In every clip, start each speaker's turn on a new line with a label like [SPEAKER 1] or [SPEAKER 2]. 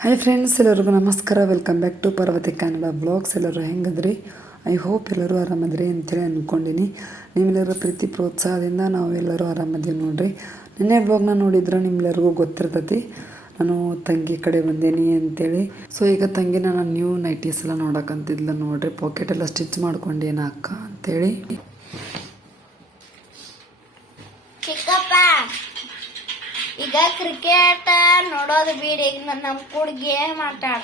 [SPEAKER 1] Hi friends ಎಲ್ಲರಿಗೂ ನಮಸ್ಕಾರ. Welcome back to Parvati Kannada blogs ಎಲ್ಲರೂ ಹೆಂಗದ್ರಿ? ಐ ಹೋಪ್ ಎಲ್ಲರೂ ಆರಾಮದ್ರಿ ಅಂತೇಳಿ ಅಂದ್ಕೊಂಡಿನಿ. ನಿಮ್ಮೆಲ್ಲರ ಪ್ರೀತಿ, ಪ್ರೋತ್ಸಾಹದಿಂದ ನಾವೆಲ್ಲರೂ ಆರಾಮದೀವಿ ನೋಡ್ರಿ. ನಿನ್ನೆ ಬ್ಲಾಗ್ನ ನೋಡಿದ್ರೆ ನಿಮ್ಮೆಲ್ಲರಿಗೂ ಗೊತ್ತಿರ್ತೈತಿ. ನಾನು ತಂಗಿ ಕಡೆ ಬಂದೇನಿ ಅಂತೇಳಿ. ಸೊ ಈಗ ತಂಗಿ ನಾನು ನ್ಯೂ ನೈಟೀಸ್ ಎಲ್ಲ ನೋಡಕ್ಕಂತಿದ್ಲ ನೋಡ್ರಿ. ಪಾಕೆಟ್ ಎಲ್ಲ ಸ್ಟಿಚ್ ಮಾಡ್ಕೊಂಡೇನ ಅಕ್ಕ ಅಂತೇಳಿ
[SPEAKER 2] ಚಿಕ್ಕಪ್ಪ ಈಗ ಕ್ರಿಕೆಟ್ ನೋಡೋದು ಬಿಡಿ ಈಗ ನಮ್ಮ ಕೂಡ ಗೇಮ್ ಆಟಾಡ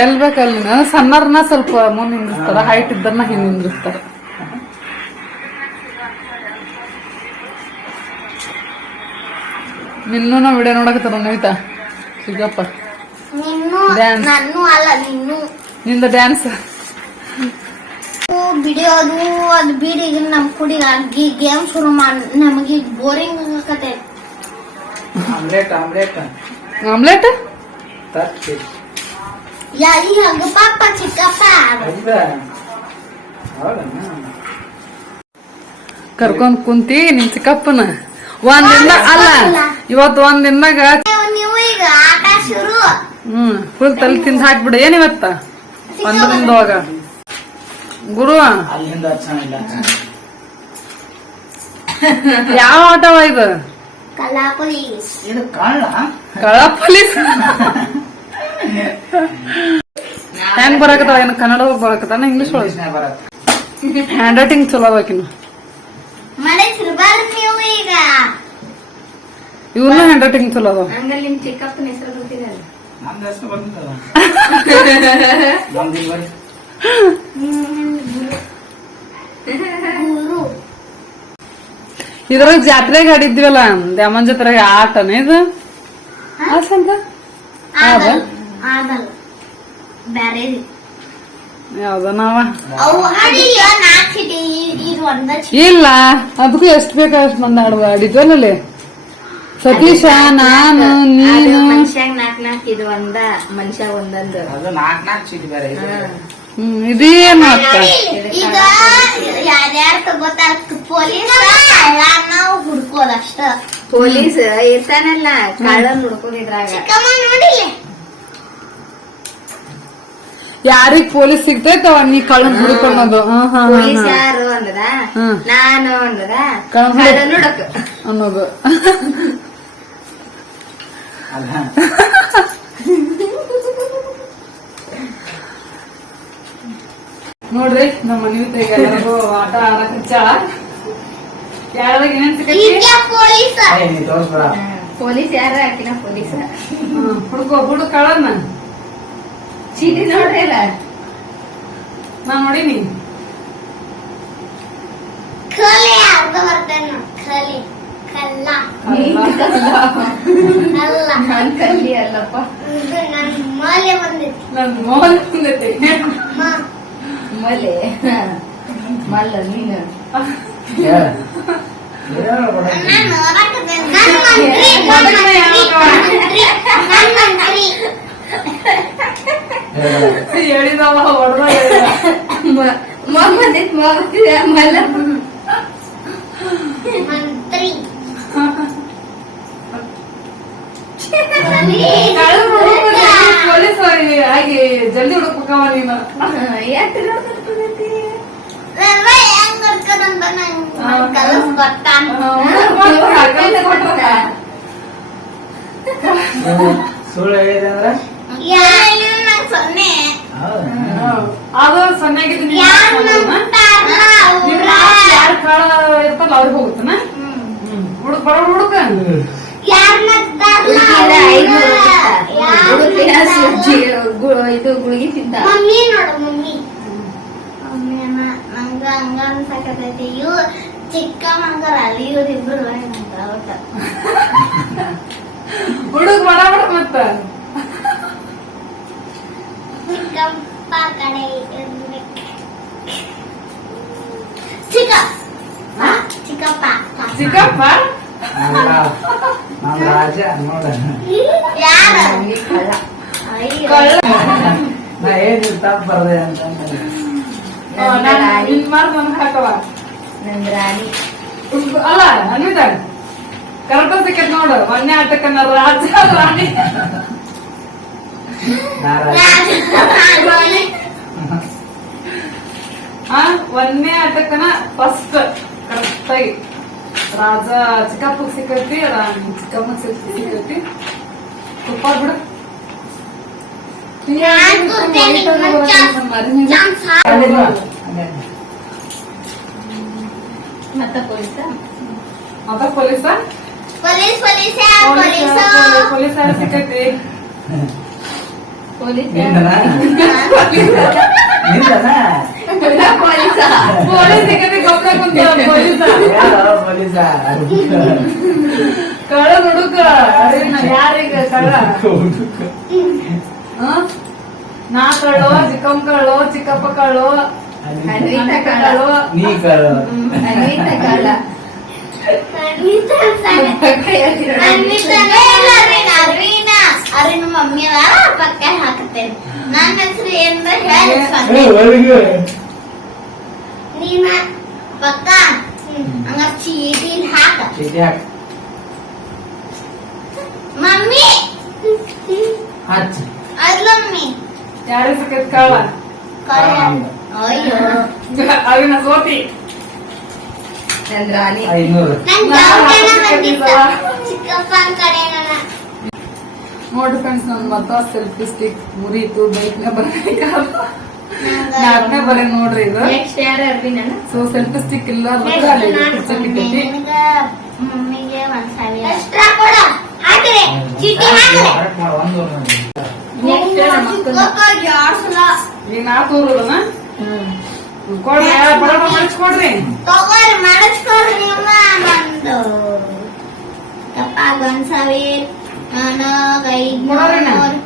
[SPEAKER 1] ಎಲ್ ಬೇಕಲ್ಲಿ ಸಣ್ಣರ್ನ ಸ್ವಲ್ಪ ಮುಂದೆ ನಿಂದಿರ್ತಾರ ಹೈಟ್ ಇದ್ದನ್ನ ಹಿಂದೆ ನಿಂದಿರ್ತಾರ ನಿನ್ನೂ ವಿಡಿಯೋ ನೋಡಕತ್ತಾರ ನವಿತಾ? ಸಿಗಪ್ಪ
[SPEAKER 2] ನಿನ್ನೂ
[SPEAKER 1] ಡ್ಯಾನ್ಸ್
[SPEAKER 2] ನನ್ನೂ ಅಲ್ಲ ನಿನ್ನೂ.
[SPEAKER 1] ನಿಂದ ಡ್ಯಾನ್ಸ್
[SPEAKER 2] ಬಿಡಿಯೋದು ಅದು ಬಿಡಿ ಈಗ ನಮ್ ಕುಡಿಗ ಗೇಮ್ ಶುರು ಮಾಡಿ ನಮಗೆ ಬೋರಿಂಗ್ ಆಗಕತ್ತೆ
[SPEAKER 3] ಆಮ್ಲೆಟ್ ಆಮ್ಲೆಟ್.
[SPEAKER 1] ಆಮ್ಲೆಟ್?
[SPEAKER 3] ತಟ್ಟಿ.
[SPEAKER 2] ಯಾ ಈ ಹಂಗ ಪಾಪ ಚಿಕ್ಕಪ್ಪ.
[SPEAKER 1] ಕರ್ಕೊಂಡ್ ಕುಂತಿ ನಿಮ್ ಚಿಕ್ಕಪ್ಪನ. ಒಂದ್ ದಿನ ಅಲ್ಲ ಇವತ್ತು ಒಂದ್ ದಿನದಾಗ
[SPEAKER 2] ನೀವು- ಈಗ ಆಟ ಶುರು.
[SPEAKER 1] ಹ್ಮ್ ಫುಲ್ ತಲೆ ತಿಂದ ಹಾಕ್ಬಿಡ. ಏನ್ ಇವತ್ತ? ಒಂದ್ ದಿನದೊಳಗ. ಗುರು.
[SPEAKER 3] ಅಲ್ಲಿಂದ ಚೆನ್ನಾಗಿಲ್ಲ
[SPEAKER 1] ಯಾವ ಆಟವ ಇದು?
[SPEAKER 3] ಇದು
[SPEAKER 1] ಕಳ? ಪೊಲೀಸ್ ಹೆಂಗ್ ಬರಾಕತ್ತಾವ ಏನು ಕನ್ನಡ ಹೋಗಿ ಬರಾಕತ್ತಾನ ಇಂಗ್ಲಿಷ್ ಒಳಗೆ? ಹ್ಯಾಂಡ್ ರೈಟಿಂಗ್ ಚಲೋ
[SPEAKER 2] ಈಗ.
[SPEAKER 1] ಇವ್ರನ್ನ ಹ್ಯಾಂಡ್ ರೈಟಿಂಗ್ ಚಲೋ ಅದಾವ.
[SPEAKER 2] ನಿಮ್ ಚಿಕ್ಕಪ್ಪನ ಹೆಸರು ಗೊತ್ತಿರಲ್ಲ.
[SPEAKER 1] ಇದ್ರಾಗ ಜಾತ್ರೆಗೆ ಆಡಿದ್ವಲ್ಲ ದ್ಯಾಮನ್ ಜಾತ್ರೆಗ ಆಟನ ಇದು? ಸಂತ ಇಲ್ಲ. ಅದಕ್ಕೂ ಎಷ್ಟ್ ಬೇಕಾ ಅಷ್ಟು ಮಂದ ಆಡುವ ಆಡಿದ್ವಲ್ಲ ಸತೀಶ ನಾನು ನೀನು?
[SPEAKER 4] ಮನುಷ್ಯಾಗ ನಾಕ್ ನಾಕ್ ಇದು ಒಂದ ಮನುಷ್ಯ ಒಂದೊಂದು.
[SPEAKER 3] ಅದು ನಾಲ್ಕು ನಾಲ್ಕು ಚೀಟಿ ಬೇರೆ ಇದು.
[SPEAKER 1] ಹ್ಮ್ ಇದೇನು ಅಕ್ಕ
[SPEAKER 2] ಈಗ ಯಾರ್ಯಾರು ತಗೋತಾರ ಪೊಲೀಸ್ ಹುಡ್ಕೋದಷ್ಟ
[SPEAKER 4] ಪೊಲೀಸ್ ಇರ್ತಾನಲ್ಲ ಕಳ್ಳನ್ ಹುಡ್ಕೋದಿದ್ರಾಗ
[SPEAKER 2] ಚಿಕ್ಕಮ್ಮ ನೋಡಿಲ್ಲ.
[SPEAKER 1] ಯಾರಿಗ್ ಪೊಲೀಸ್ ಸಿಗ್ತೈತವ ನೀ ಕಳ್ಳನ್ ಹುಡುಕೊಳ್ಳೋದು
[SPEAKER 4] ಪೊಲೀಸ್ ಯಾರು ಅಂದ್ರ ನಾನು ಅಂದ್ರ
[SPEAKER 1] ಕಳ್ಳನ್ ಹುಡಕ್ ಅನ್ನೋದು. ನೋಡ್ರಿ ನಮ್ಮ ಮನೆ ಎಲ್ಲರಿಗೂ ಆಟ ಆಡಕ್ ಹಚ್ಚಾಳ. ಯಾರಾಗ ಏನೇನ್
[SPEAKER 2] ಪೊಲೀಸ್.
[SPEAKER 4] ಯಾರ ಹಾಕಿನ ಪೊಲೀಸ್.
[SPEAKER 1] ಹುಡುಗೋ ಹುಡು ಕಳ್ಳನ್ನ
[SPEAKER 4] ಚೀಟಿ ನೋಡ್ರಿಲ್ಲ
[SPEAKER 1] ನಾ ನೋಡಿನಿ.
[SPEAKER 2] ಅಲ್ಲ.
[SPEAKER 4] ನಾನ್
[SPEAKER 2] ಮಲೆ
[SPEAKER 1] ಬಂದೈತಿ.
[SPEAKER 2] ಮ.
[SPEAKER 4] ಮಲೆ. ಮಲ್ಲ ನೀನು.
[SPEAKER 2] ಮಂತ್ರಿ
[SPEAKER 1] ಜಲ್ದಿ ಹುಡುಕವ ನೀನು.
[SPEAKER 4] ಎಷ್ಟು
[SPEAKER 3] ಸುಳ್ಳು ಹೇಳಿದೆ ಅಂದ್ರೆ
[SPEAKER 2] ಯಾರು ನಂಗ್ ಸೊನ್ನೆ
[SPEAKER 3] ಹೌದಾ
[SPEAKER 1] ಅದು
[SPEAKER 2] ಯಾರು
[SPEAKER 1] ಕಾಳ ಇರ್ತಲ್ಲ ಅವ್ರಿಗೆ ಹೋಗುತ್ತಾನ ಹುಡುಕ್ ಬಡ
[SPEAKER 4] ಇದು ಗುಳಿಗೆ ತಿಂತ
[SPEAKER 2] ಮಮ್ಮಿ ನೋಡು ಮಮ್ಮಿ ನಂಗ ಹಂಗ ಅನ್ಸಕತೈತಿ ಇವ್ ಚಿಕ್ಕ ಮಗರ ಅಲ್ಲಿ ಇವ್ರಿಬ್ರು ನಂಗ ಒಟ್ಟ
[SPEAKER 1] ಹುಡುಕ್ ಬಡ ಬಡ ಮತ್ತ
[SPEAKER 2] ಚಿಕ್ಕಪ್ಪ ಕಡೆ ಇರ್ಬೇಕು. ಚಿಕ್ಕ ಆ, ಚಿಕ್ಕಪ್ಪ
[SPEAKER 1] ಚಿಕ್ಕಪ್ಪ
[SPEAKER 3] ನಮ್ಮ ರಾಜ ನೋಡ
[SPEAKER 2] ಯಾರ
[SPEAKER 4] ಕಳ್ಳ
[SPEAKER 2] ಅಯ್ಯೋ.
[SPEAKER 1] ಕಳ್ಳ
[SPEAKER 3] ನಾ ಏನ್ ತಪ್ಪು ಬರ್ದೆ ಅಂತ ಅಂದೆ.
[SPEAKER 4] ನಂದ್ ರಾಣಿ
[SPEAKER 1] ನಿನ್ ಮಾರ್ ನನ್ ಹಾಕವ
[SPEAKER 4] ನಂದ್ ರಾಣಿ
[SPEAKER 1] ಅಲ್ಲ ಅನ್ವಿತ ಕರೆಕ್ಟ್ ಸಿಕ್ಕತ್ ನೋಡು ಮೊನ್ನೆ ಆಟಕ್ಕನ್ನ ರಾಜ ರಾಣಿ.
[SPEAKER 2] ರಾಜ
[SPEAKER 1] ಆ ಒಂದನೇ ಆಟಕ್ಕನ ಫಸ್ಟ್ ಕರೆಕ್ಟ್ ಆಗಿ. ರಾಜ ಚಿಕ್ಕಪ್ಪ ಸಿಕ್ಕತಿ ರಾಣಿ ಚಿಕ್ಕಮ್ಮ ಸಿಕ್ಕತಿ. ತುಪ್ಪ ಬಿಡು.
[SPEAKER 2] ನಾನ್
[SPEAKER 4] ಮತ್ತ ಪೊಲೀಸ?
[SPEAKER 1] ಮತ್ತ ಪೊಲೀಸ?
[SPEAKER 2] Police police
[SPEAKER 1] police police. ಸಿಕ್ಕೈತಿ
[SPEAKER 4] ಪೊಲೀಸ್
[SPEAKER 3] ನಿಂದನಾ? ನಿಂದನಾ?
[SPEAKER 4] ಪೊಲೀಸ್.
[SPEAKER 1] ಸಿಕ್ಕೈತಿ ಗೊತ್ತ ಕುಂತ ಪೊಲೀಸ.
[SPEAKER 3] ಯಾರೋ ಪೊಲೀಸ?
[SPEAKER 1] ಕಳ್ಳ ಹುಡುಕ. ಯಾರೀಗ ಕಳ್ಳ? ಹ? ನಾ ಕಳ್ಳೋ ಚಿಕ್ಕಮ್ಮ ಕಳ್ಳೋ ಚಿಕ್ಕಪ್ಪ ಕಳ್ಳೋ.
[SPEAKER 4] ಅನ್ವಿತಾ
[SPEAKER 1] ಅಕ್ಕ
[SPEAKER 4] ಕಳ್ಳ.
[SPEAKER 1] ಕಳ್ಳೋ
[SPEAKER 3] ನೀ ಕಳ್ಳ.
[SPEAKER 4] ಅನ್ವಿತಾ ಕಳ್ಳ
[SPEAKER 2] ಅನ್ವಿತಾ ಅಂತಾನೆ. ಅನ್ವಿತಾನೇ ಇಲ್ಲ ಅರವಿನ ಅರವಿನ ಅರವಿನ ಮಮ್ಮಿ ಅದಾರ ಪಕ್ಕ ಹಾಕತ್ತೇನೆ ನನ್ನ ಹೆಸರು ಏನ್ರ ಹೇಳಿ
[SPEAKER 3] ಏ, ಒಳಗೆ.
[SPEAKER 2] ನೀನ ಪಕ್ಕ ಹಂಗ ಚೀಟಿ ಹಾಕ
[SPEAKER 3] ಚೀಟಿ ಹಾಕ್.
[SPEAKER 2] ಮಮ್ಮಿ
[SPEAKER 3] ಹಚ್ಚು.
[SPEAKER 2] ಅಲ್ಲಮ್ಮಿ
[SPEAKER 1] ಯಾರಿಗೆ ಸಿಕ್ಕೈತಿ ಕಳ್ಳ
[SPEAKER 2] ಕಳ್ಳ. ಅಯ್ಯೋ
[SPEAKER 1] ಅವಿನ ಸೋತಿ.
[SPEAKER 3] ಐನೂರು.
[SPEAKER 1] ಫ್ರೆಂಡ್ಸ್ ನನ್ ಮತ್ತ ಸೆಲ್ಫಿ ಸ್ಟಿಕ್ ಮುರಿತು ಬೈಕ್ನ
[SPEAKER 2] ಬರ್ಬೇಕಾದ
[SPEAKER 1] ನಾಲ್ಕನೇ ಬರೆ ನೋಡ್ರಿ ಇದು.
[SPEAKER 4] ನೆಕ್ಸ್ಟ್ ಯಾರು ಅರ್ವಿನ
[SPEAKER 1] ಸೊ ಸೆಲ್ಫಿ ಸ್ಟಿಕ್ ಇಲ್ಲ
[SPEAKER 2] ನೀನ್
[SPEAKER 1] ತೋರುದನ ಬಡ ಮಾಡಿಸ್ಕೊಡ್ರಿ
[SPEAKER 2] ತಗೋರಿ ಮಾಡಿಸ್ಕೊಡ್ರಿ ನಿಮ್ಮ ನಂದು ಯಪ್ಪ ಒಂದ್ ಸಾವಿರ ನನಗ? ಐದ್ನೂರು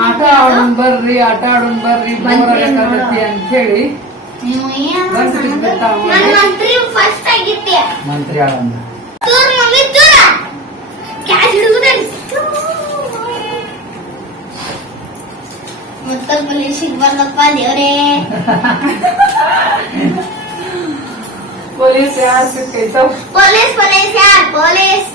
[SPEAKER 1] ಆಟ ಆಡೋಣ ಬರ್ರಿ ಆಟ ಆಡೋಣ ಬರ್ರಿ ಬೋರ್ ಅಂತ ಹೇಳಿ
[SPEAKER 2] ನೀವು ಏನ್. ನನ್ ಮಂತ್ರಿ ಫಸ್ಟ್ ಆಗಿದ್ದೆ.
[SPEAKER 3] ಮಂತ್ರಿ ಆಡೋಣ
[SPEAKER 2] ತೂರ್ ಮಮ್ಮಿ ತೂರ. ಕ್ಯಾಶ್ ಹಿಡಿದ್ರೆ ಮತ್ತೆ ಪೊಲೀಸಿಗೆ ಬರ್ಲಪ್ಪ ದೇವ್ರೇ
[SPEAKER 1] ಪೊಲೀಸ್ ಯಾರು ಸಿಕ್ಕೈತವ
[SPEAKER 2] ಪೊಲೀಸ್ ಪೊಲೀಸ್ ಯಾರ್ ಪೊಲೀಸ್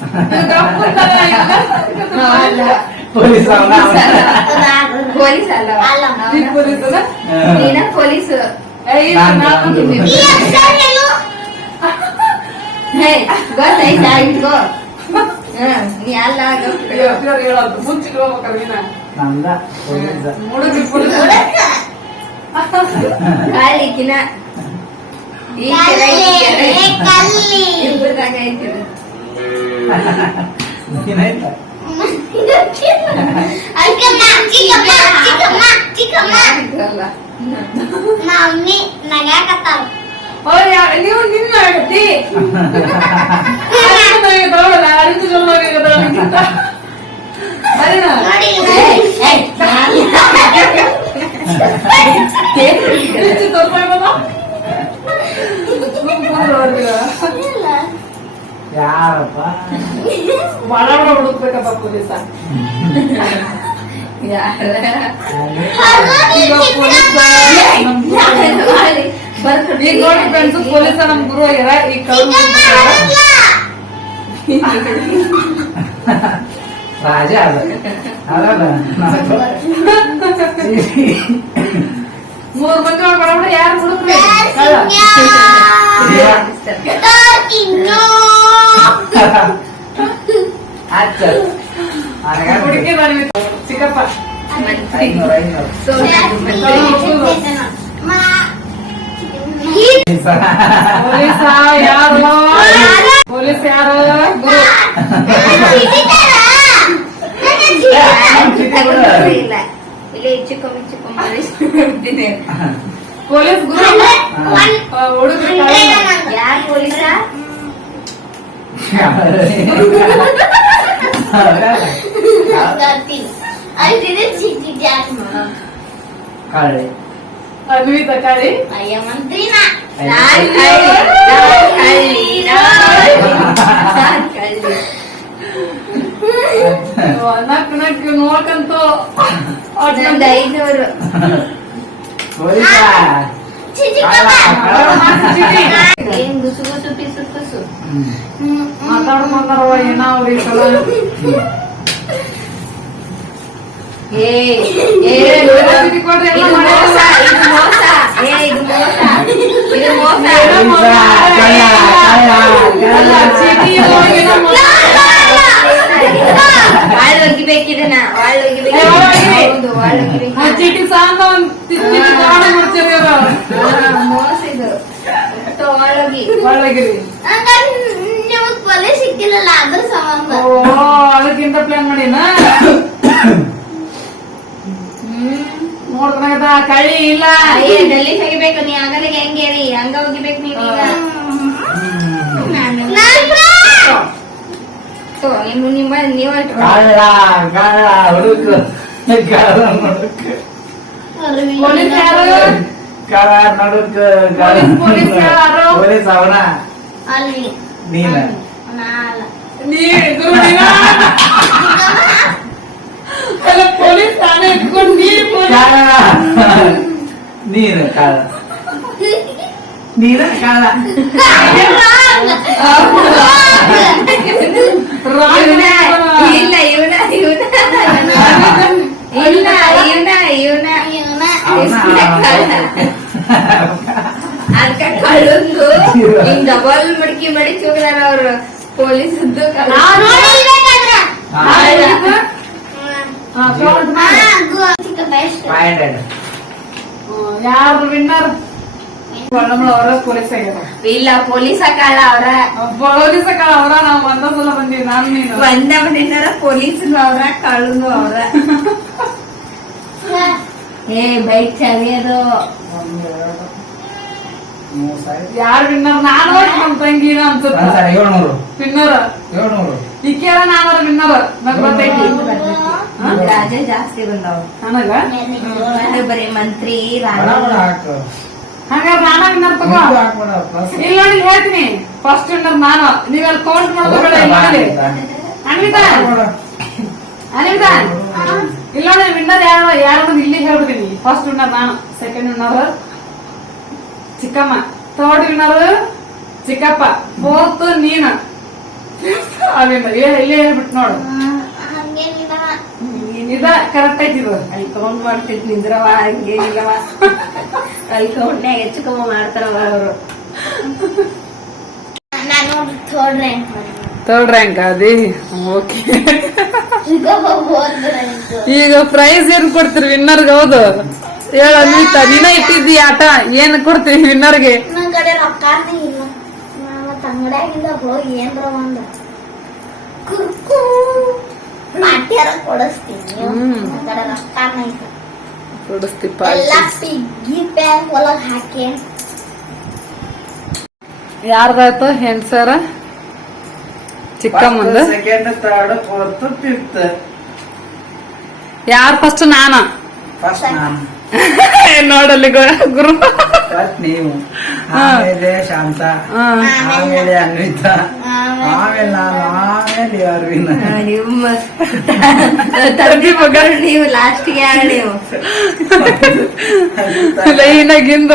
[SPEAKER 3] ಪೊಲೀಸ್ ಅವನ ಅವನ.
[SPEAKER 4] ಪೊಲೀಸ್ ಅಲ್ಲ
[SPEAKER 2] ಅಲ್ಲ.
[SPEAKER 1] ಪೊಲೀಸನ
[SPEAKER 4] ನೀನ ಪೊಲೀಸ್
[SPEAKER 1] ಏ, ಇಲ್ಲ,
[SPEAKER 3] ನಾನ್
[SPEAKER 1] ನಾನ್
[SPEAKER 3] ಬಂದು.
[SPEAKER 1] ಬಂದಿದ್ದೀನಿ.
[SPEAKER 2] ಈ ಅಕ್ಷರ ಹೇಳು
[SPEAKER 4] ಹೇ ಗೊತ್ತಾಯ್ತಾ ಇಟ್ಕೋ ಹ್ಮ್ ನೀ ಅಲ್ಲ
[SPEAKER 1] ಅಯ್ಯೋ, ಅಕ್ಷರ ಹೇಳೋದು ಮುಚ್ಚಿಟ್ಕೋಬೇಕಲ್ಲ ನೀನ.
[SPEAKER 3] ನಮ್ದ ಪೊಲೀಸ್.
[SPEAKER 1] ಹುಡುಗಿ ಪೊಲೀಸ್
[SPEAKER 2] ಹುಡುಕ.
[SPEAKER 4] ಕಾಲಿಕಿನ ಈ ಕೆಲ ಈ ಕೆಲ
[SPEAKER 2] ಕಲ್ಲಿ, ಕಲ್ಲಿ.
[SPEAKER 4] ಇಬ್ರದಾಗ ಐತಿ
[SPEAKER 3] ನೀನಾಯ್ತಾ?
[SPEAKER 2] ಅಲ್ಕಮ್ಮ, ಚಿಕ್ಕಮ್ಮ, ಚಿಕ್ಕಮ್ಮ, ಚಿಕ್ಕಮ್ಮ.
[SPEAKER 4] ಇದ್ರಲ್ಲ.
[SPEAKER 2] ಮಮ್ಮಿ ನಗ್ಯಾಕತ್ತಾಳ.
[SPEAKER 1] ಅವ್ರು ಯಾ- ನೀವು ನಿನ್ನ ಆಗತ್ತಿ ಅರಿತು ಜೊಲ್ಲಾಗಿದ್ದಾಳಿಗಿಂತ
[SPEAKER 3] ಯಾರಪ್ಪ?
[SPEAKER 1] ಬಡ ಬಡ ಹುಡುಕ್ಬೇಕಪ್ಪ ಪೊಲೀಸ ಈಗ ನೋಡಿ ಫ್ರೆಂಡ್ಸ್ ಪೊಲೀಸ ನಮ್ ಗುರು ಆಗ್ಯಾರ ಈಗ ಕಳ್ರು
[SPEAKER 2] ಚಿಕ್ಕಮ್ಮ
[SPEAKER 1] ಹುಡುಕ್ತಾರೆ.
[SPEAKER 2] ಹೌದಲ್ಲ?
[SPEAKER 3] ರಾಜ ಅದ ಅದಲ್ಲ ನಾವು-
[SPEAKER 1] ಮೂರ್ ಮಂದಿ ಒಳಗ್ ಬಡ ಬಡ ಯಾರು ಹುಡುಕ್ರಿ
[SPEAKER 3] ಯಾ.
[SPEAKER 2] ದಾಕಿನ್ಯೋ.
[SPEAKER 3] ಹಚ್ಚ. ಅರಗ
[SPEAKER 1] ಹುಡುಕಿ ಬಂದ್ವಿ ಚಿಕ್ಕಪ್ಪ
[SPEAKER 4] ಮಂತ್ರಿ.
[SPEAKER 3] ಐನೂರು ಐನೂರು
[SPEAKER 4] ಸೊ, ನಾನು ಮಂತ್ರಿ.
[SPEAKER 2] ಮಾ.
[SPEAKER 1] ಪೊಲೀಸ ಯಾರು ಪೊಲೀಸ್ ಯಾರು ಗುರು
[SPEAKER 4] ಇಲ್ಲ ಇಲ್ಲಿ ಹೆಚ್ಚು ಕಮ್ಮಿ ಹೆಚ್ಚು ಕಮ್ಮಿ ಮಾಡಿಸ್ಬಿಡ್ತೀನಿ.
[SPEAKER 1] ಪೊಲೀಸ್ ಗುರು ಹುಡುಗ್ರಿ
[SPEAKER 4] ಯಾರ್ ಪೊಲೀಸ
[SPEAKER 3] ಕಳ್ಳಿ
[SPEAKER 1] ಅನ್ವಿತ ಕಾಳಿ
[SPEAKER 2] ಅಯ್ಯ ಮಂತ್ರಿನ
[SPEAKER 4] ನಾನ್ ಕಳ್ಳಿ, ನಾನ್ ಕಳ್ಳಿ, ನಾನ್ ನಾನ್ ಕಳ್ಳಿ.
[SPEAKER 1] ನಕ್ ನಕ್ ನೋಡ್ಕಂತು
[SPEAKER 4] ನಂದು ಐನೂರು
[SPEAKER 3] ಪೊಲೀಸ
[SPEAKER 2] ಚಿಚಿಕಮ್ಮ.
[SPEAKER 4] ಏನ್ ಗುಸು ಗುಸು ಪಿಸು ಪಿಸು
[SPEAKER 1] ಮಾತಾಡ್ಕೊಂಡಾರವ ಏನ ಅವ್ರ ಈ ಸಲ
[SPEAKER 4] ಏ ಏ
[SPEAKER 1] ಏ,
[SPEAKER 4] ಇದು
[SPEAKER 1] ಇದು ಕೊಡ್ರಿ, ಎಲ್ಲ
[SPEAKER 4] ಇದು
[SPEAKER 1] ಮಾಡ್ಯಾರ.
[SPEAKER 4] ಮೋಸ ಇದು ಮೋಸ ಏ ಇದು ಮೋಸ ಇದು ಮೋಸ
[SPEAKER 1] ಅಲ್ಲ, ಚೀಟಿ ಏನೋ ಏನೋ
[SPEAKER 4] ಒಳ್ಳೆ
[SPEAKER 1] ಚೀಟಿ
[SPEAKER 4] ಒಳಗಿ.
[SPEAKER 1] ಒಳಗಿರಿ.
[SPEAKER 2] ನಿಮಗ್ ಪೊಲೀಸ್ ಸಿಕ್ಕಿಲ್ಲಲ್ಲ ಅದ್ರ ಸಂಬಂಧ
[SPEAKER 1] ಓ ಅದಕ್ಕಿಂತ ಪ್ಲಾನ್ ಮಾಡಿನ? ನೋಡ್ಕೊಳಕತ್ತ ಕಳಿ ಇಲ್ಲ.
[SPEAKER 4] ಡೆಲ್ಲಿ ತೆಗಿಬೇಕು ನೀ ಆಗಲಿಗೆ ಹೆಂಗೆ ಹೇಳಿ ಹಂಗ ಹೋಗಿಬೇಕು ನೀವು ನಾನು ತೋ, ನಿಮ್ಮ ನಿಮ್ಮ ನೀವ
[SPEAKER 3] ಕಳ್ಳ ಕಳ್ಳ ಹುಡುಕ ಕಳ್ಳ ನಡುಕ
[SPEAKER 1] ಪೊಲೀಸ್ ಯಾರು
[SPEAKER 3] ಕಳ್ಳ ನಡುಕ
[SPEAKER 1] ಪೊಲೀಸ್, ಪೊಲೀಸ್ ಯಾರು?
[SPEAKER 3] ಪೊಲೀಸ್ ಅವನ
[SPEAKER 2] ಅಲ್ಲಿ
[SPEAKER 3] ನೀನ
[SPEAKER 2] ನಾಲ
[SPEAKER 1] ನೀ ಗುರು ನೀನ? ಅಲ್ಲ ಪೊಲೀಸ್ ತಾನೇ ಇಟ್ಕೊಂಡು ನೀ ಪೊಲೀಸ್
[SPEAKER 3] ಕಳ್ಳ ನೀನ ಕಳ್ಳ ನೀನ ಕಳ್ಳ
[SPEAKER 4] ಇವನ ಇಲ್ಲ ಇವನ ಇವನ ಅದಕ್ಕ ಕಳ್ಳಂದು ಹಿಂಗ್ ಡಬಲ್ ಮಡಿಕೆ ಮಾಡಿ ಚೂಗ್ದಾರ ಅವ್ರು ಪೊಲೀಸದ್ದು
[SPEAKER 2] ಬೆಸ್ಟ್
[SPEAKER 3] ಫೈವ್ ಹಂಡ್ರೆಡ್
[SPEAKER 1] ಯಾರು ವಿನ್ನರ್ ಅವರ ಪೊಲೀಸ್ ಆಗ್ಯಾರ
[SPEAKER 4] ಇಲ್ಲ ಪೊಲೀಸ ಕಳ್ಳ ಅವ್ರ
[SPEAKER 1] ಪೊಲೀಸ್ ಅವ್ರ ನಾವ್ ಒಂದ ಸಲ ಬಂದೀವಿ ನಾನು ನೀನು
[SPEAKER 4] ಒಂದ ಮನೆಯಾರ ಪೊಲೀಸರು ಅವ್ರ ಕಳ್ಳನು ಅವ್ರ ಏ ಬೈಕ್
[SPEAKER 3] ಸಾವಿರ
[SPEAKER 1] ಯಾರು ವಿನ್ನರ್? ನಾನು
[SPEAKER 3] ತಂಗಿ ಏಳ್ನೂರು.
[SPEAKER 1] ವಿನ್ನರ್?
[SPEAKER 3] ಏಳ್ನೂರು.
[SPEAKER 1] ವಿನ್ನರ್. ನಂಗ್ ಗೊತ್ತೈತಿ.
[SPEAKER 4] ರಾಜೇ ಜಾಸ್ತಿ ಬಂದವ
[SPEAKER 1] ನನಗ?
[SPEAKER 4] ಬರೀ ಮಂತ್ರಿ
[SPEAKER 1] ಹಂಗಾರ ನಾನ ವಿನ್ನರ್ ತಗೋ. ಇಲ್ಲ ನೋಡಿ ಹೇಳ್ತೀನಿ. ಫಸ್ಟ್ ವಿನ್ನರ್ ನಾನು. ನೀವೆಲ್ಲ ಕೌಂಟ್ ಮಾಡ್ಬೇಡ ಇಲ್ಲ ನೋಡಿ. ಅನ್ವಿತಾ ಅನ್ವಿತಾ ಇಲ್ಲ ವಿನ್ನರ್ ಯಾರು ಯಾರು ಇಲ್ಲಿ ಹೇಳ್ಬಿಡ್ತೀನಿ ಫಸ್ಟ್ ವಿನ್ನರ್ ನಾನು ಸೆಕೆಂಡ್ ವಿನ್ನರ್ ಚಿಕ್ಕಮ್ಮ ಥರ್ಡ್ ವಿನ್ನರ್ ಚಿಕ್ಕಪ್ಪ ಫೋರ್ತ್ ನೀನು. ಇಲ್ಲೇ ಹೇಳ್ಬಿಟ್ಟು ನೋಡು. ಇದ ಕರೆಕ್ಟ್ ಐತಿ ಇದು.
[SPEAKER 4] ಅಲ್ಲಿ ತಗೊಂಡ್ ಮಾಡ್ತಿದ್ ನಿಂದ್ರವ ಹಂಗೇನಿಲ್ಲವ ಅಲ್ಲಿ ಕೌಂಟ್ನ್ಯಾಗ ಹೆಚ್ಚು ಮಾಡ್ತಾರವ ಅವರು.
[SPEAKER 2] ನಾನು ಥರ್ಡ್ ರ್ಯಾಂಕ್
[SPEAKER 1] ಥರ್ಡ್ ರ್ಯಾಂಕ್ ಅದೇ? ಓಕೆ ಈಗ ಪ್ರೈಸ್ ಏನ್ ಕೊಡ್ತೀರಿ ವಿನ್ನರ್ಗೆ ಹೌದು? ಹೇಳ ಅನ್ವಿತಾ ನೀನ ಇಟ್ಟಿದ್ದಿ ಆಟ? ಏನ್ ಕೊಡ್ತೀರಿ ವಿನ್ನರ್ಗೆ
[SPEAKER 2] ಮತ್ತ್ ಹೋಗಿ ಏನ್ರ ಒಂದ ಕುರ್ಕು ಪಾಟ್ಯಾರ ಕೊಡಿಸ್ತೀನಿ.
[SPEAKER 1] ಹ್ಮ್.
[SPEAKER 2] ನನ್ ಇಲ್ಲ.
[SPEAKER 1] ಕೊಡಿಸ್ತಿಪ್ಪ
[SPEAKER 2] ಎಲ್ಲ ಪಿಗ್ಗಿ ಬ್ಯಾಂಕ್ ಒಳಗ್ ಹಾಕಿ.
[SPEAKER 1] ಯಾರ್ದಾಯ್ತು? ಹೆಣ್ ಸರ ಚಿಕ್ಕಮ್ಮಂದ
[SPEAKER 3] ಸೆಕೆಂಡ್ ಥರ್ಡ್ ಫೋರ್ತ್ ಫಿಫ್ತ್
[SPEAKER 1] ಯಾರ್ ಫಸ್ಟ್ ನಾನ?
[SPEAKER 3] ಫಸ್ಟ್ ನಾನು.
[SPEAKER 1] ನೋಡಲ್ಲಿ ಗು- ಗುರು.
[SPEAKER 3] ಫಸ್ಟ್ ನೀವು. ಆಮೇಲೆ ಶಾಂತ. ಆಮೇಲೆ ಅನ್ವಿತ.
[SPEAKER 2] ಆಮೇಲೆ
[SPEAKER 3] ನಾನು ಆಮೇಲೆ ಅರ್ವಿನ
[SPEAKER 4] ನಿಮ್ಮ ತಂದೆ ಮಗಳು ನೀವು ಲಾಸ್ಟ್ಗೆ ಯಾರು ನೀವು?
[SPEAKER 1] ಲೈನಾಗಿಂದ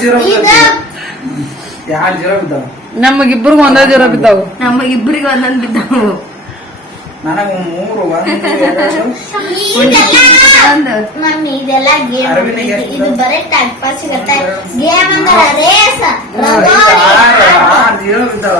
[SPEAKER 3] ಜೀರೋ
[SPEAKER 2] ಈಗ?
[SPEAKER 3] ಯಾರು ಜೀರೋ ಬಿದ್ದಾವ
[SPEAKER 1] ನಮಗಿಬ್ರಿಗೂ ಒಂದೇ ಜ್ವರ ಬಿದ್ದಾವು.
[SPEAKER 4] ನಮಗಿಬ್ಬರಿಗೆ ಒಂದೊಂದು ಬಿದ್ದಾವು.
[SPEAKER 3] ನನಗ ಮೂರು ಒಂದು ಎರಡು
[SPEAKER 4] ಒಂದು
[SPEAKER 2] ಮಮ್ಮಿ ಇದೆಲ್ಲ ಗೇಮ್ ಇದು ಬರೀ ಟೈಮ್ ಪಾಸ್ ಸಿಗತ್ತೆ ಗೇಮ್ ಅಂದ್ರೆ ರೇಸ್
[SPEAKER 3] ಆರು ಆರು ಜೀರೋ ಬಿದ್ದಾವ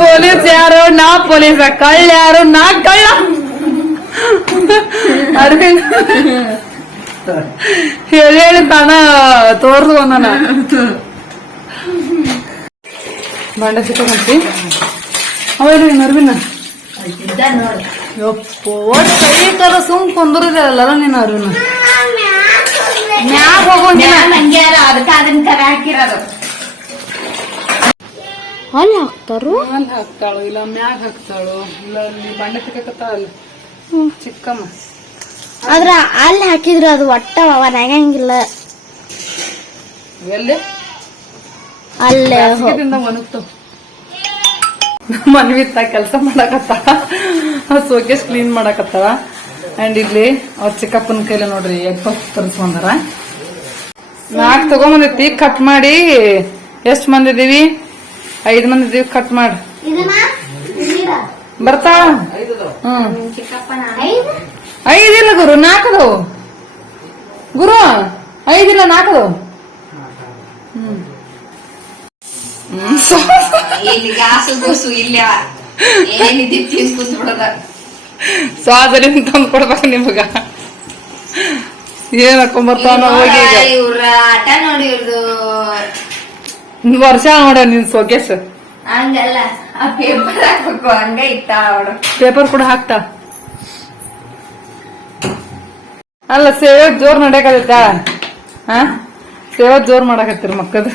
[SPEAKER 1] ಪೊಲೀಸ್ ಯಾರು? ನಾ ಪೊಲೀಸ. ಕಳ್ಳ ಯಾರು? ನಾ ಕಳ್ಳ. ಅರವಿಂದ್ ಹೇಳಿ ಹೇಳಿ ತಾನ ತೋರ್ಸ್ಕೊಂಡನ ಬಂಡ ಸಿಕ್ಕಂತಿ ಅವರು ಅರವಿಂದ ಯಪ್ಪೋ ಕೈಕರ ಸುಮ್ ಕುಂದ್ರಲ್ಲ ನೀನು ಅರವಿಂದ
[SPEAKER 4] ಅದಕ್ಕೆ ಅದನ್ನ ಕರೆ ಹಾಕಿರೋದು.
[SPEAKER 2] ಅಲ್ಲಿ ಹಾಕ್ತಾರು?
[SPEAKER 1] ಅಲ್ಲಿ ಹಾಕ್ತಾಳು ಇಲ್ಲ ಮ್ಯಾಗ ಹಾಕ್ತಾಳು ಇಲ್ಲ ಅಲ್ಲಿ ಬಂಡೆ ಸಿಕ್ಕತ್ತಾಳ ಚಿಕ್ಕಮ್ಮ.
[SPEAKER 2] ಆದ್ರ ಅಲ್ಲಿ ಹಾಕಿದ್ರು ಅದು ಒಟ್ಟ ಅವನಾಗಂಗಿಲ್ಲ
[SPEAKER 1] ಎಲ್ಲಿ?
[SPEAKER 2] ಅಲ್ಲೇ
[SPEAKER 1] ಒಣಗ್ತು ಮನ್ವಿತ್ತ ಕೆಲಸ ಮಾಡಕತ್ತ? ಸೋಕೇಶ್ ಕ್ಲೀನ್ ಮಾಡಕತ್ತಾವ ಅಂಡ್ ಇಲ್ಲಿ ಅವ್ರ ಚಿಕ್ಕಪ್ಪನ ಕೈಲಿ ನೋಡ್ರಿ ಎಗ್ ಪಫ್ ತರಿಸ್ಕೊಂಡಾರ. ನಾಲ್ಕು ತಗೊಂಬಂದೈತಿ ಕಟ್ ಮಾಡಿ. ಎಷ್ಟ್ ಮಂದಿ ಇದೀವಿ? ಐದ್ ಮಂದಿ ಇದೀವಿ ಕಟ್ ಮಾಡಿ. ಬರ್ತಾ? ಹ್ಮ್.
[SPEAKER 2] ಐದು?
[SPEAKER 1] ಐದಿಲ್ಲ ಗುರು ನಾಲ್ಕದವು ಗುರು ಐದಿಲ್ಲ ನಾಲ್ಕದವು
[SPEAKER 4] ಇಲ್ಲಿ ಗಾಸು ಗೋಸು ಇಲ್ಲ. ಏನಿದೆ? ತಿಂದು ಕುಂತ್ ಬಿಡದ
[SPEAKER 1] ಸ್ವಾದರಿ ತಂದು ಕೊಡ್ಬೇಕು ನಿಮಗ. ಏನ್ ಬರ್ತಾನ ಹೋಗಿ ಈಗ.
[SPEAKER 4] ಇವ್ರ ಆಟ ನೋಡಿ ಇವ್ರದು.
[SPEAKER 1] ವರ್ಷ ನೋಡ ನಿನ್ ಸೋಕೇಶ್
[SPEAKER 4] ಹಂಗಲ್ಲ ಆ ಪೇಪರ್ ಹಾಕ್ಬೇಕು ಹಂಗ ಇಟ್ಟ ಅವಳು.
[SPEAKER 1] ಪೇಪರ್ ಕೂಡ ಹಾಕ್ತಾ? ಅಲ್ಲ ಸೇವೆ ಜೋರ್ ನಡೆಯಕತ್ತ ಹಾ ಸೇವೆ ಜೋರ್ ಮಾಡಕತ್ತಿರ ಮಕ್ಕದ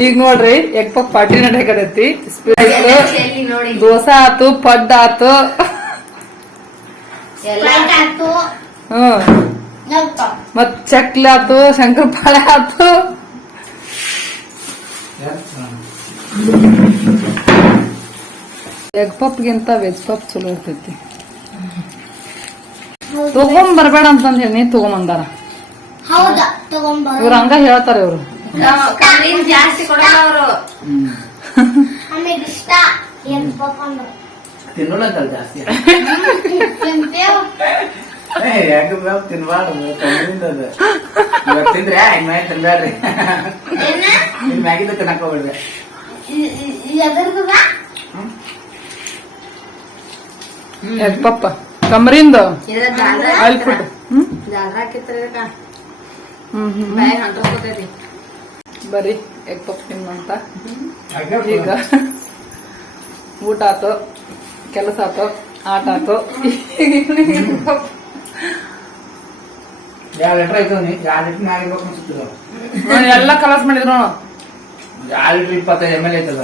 [SPEAKER 1] ಈಗ ನೋಡ್ರಿ ಎಗ್ ಪಪ್ ಪಾರ್ಟಿ ನಡೆಯಕತ್ತೈತಿ. ದೋಸೆ ಆತು ಪಡ್ಡ ಆತು. ಹ್ಮ್. ಮತ್ ಚಕ್ಲಿ ಆತು ಶಂಕರಪಾಳೆ ಆತು. ಎಗ್ ಪಪ್ಗಿಂತ ವೆಜ್ ಪಪ್ ಚಲೋ ಇರ್ತೈತಿ. ತಗೊಂಡ್ ಬರ್ಬೇಡ ಅಂತಂದ್ ಹೇಳಿ ನೀ ತಗೊಂಬಂದಾರ.
[SPEAKER 2] ಹೌದಾ.
[SPEAKER 1] ಇವ್ರ ಹಂಗ ಹೇಳ್ತಾರ ಇವ್ರು.
[SPEAKER 4] ಜಾಸ್ತಿ ಕೊಡಲ್ಲ ಅವರು.
[SPEAKER 2] ನಮಗೆ ಇಷ್ಟ. ಏನ್ ಪಪ್ಪಂದು
[SPEAKER 3] ತಿನ್ನೋಲ್ಲ ಅಂತಲ್ಲ ಜಾಸ್ತಿ. ತಿನ್ಬಾರ್ದು? ತಿಂದ್ರೆ ಮ್ಯಾಗ ತಿನ್ಬೇಡ್ರಿ ತಿನ್ನಕ್ ಹೋಗ್ಬೇಡ್ರಿ.
[SPEAKER 1] ಪಪ್ಪ ಕಮರಿಂದ. ಫುಡ್ ಹ್ಮ್.
[SPEAKER 4] ದಾದ್ರ ಹಾಕಿರ್ತಾರೆ ಇದಕ್ಕ.
[SPEAKER 1] ಹ್ಮ್ ಹ್ಮ್
[SPEAKER 4] ಬಾಯಾಗ ಹೊಂಟೋಗ್ತೈತಿ
[SPEAKER 1] ಬರೀ ಎಗ್ ಪಪ್ ತಿನ್ನುವಂತ ಈಗ ಊಟ ಆತು ಕೆಲಸ ಆತು ಆಟ ಆತು. ಎಲ್ಲ ಕಲಸ್ ಮಾಡಿದ್ರು
[SPEAKER 3] ಎರಡು ಲೀಟರ್ ಇಪ್ಪತ್ತೈದು ಎಂ ಎಲ್ ಐತದ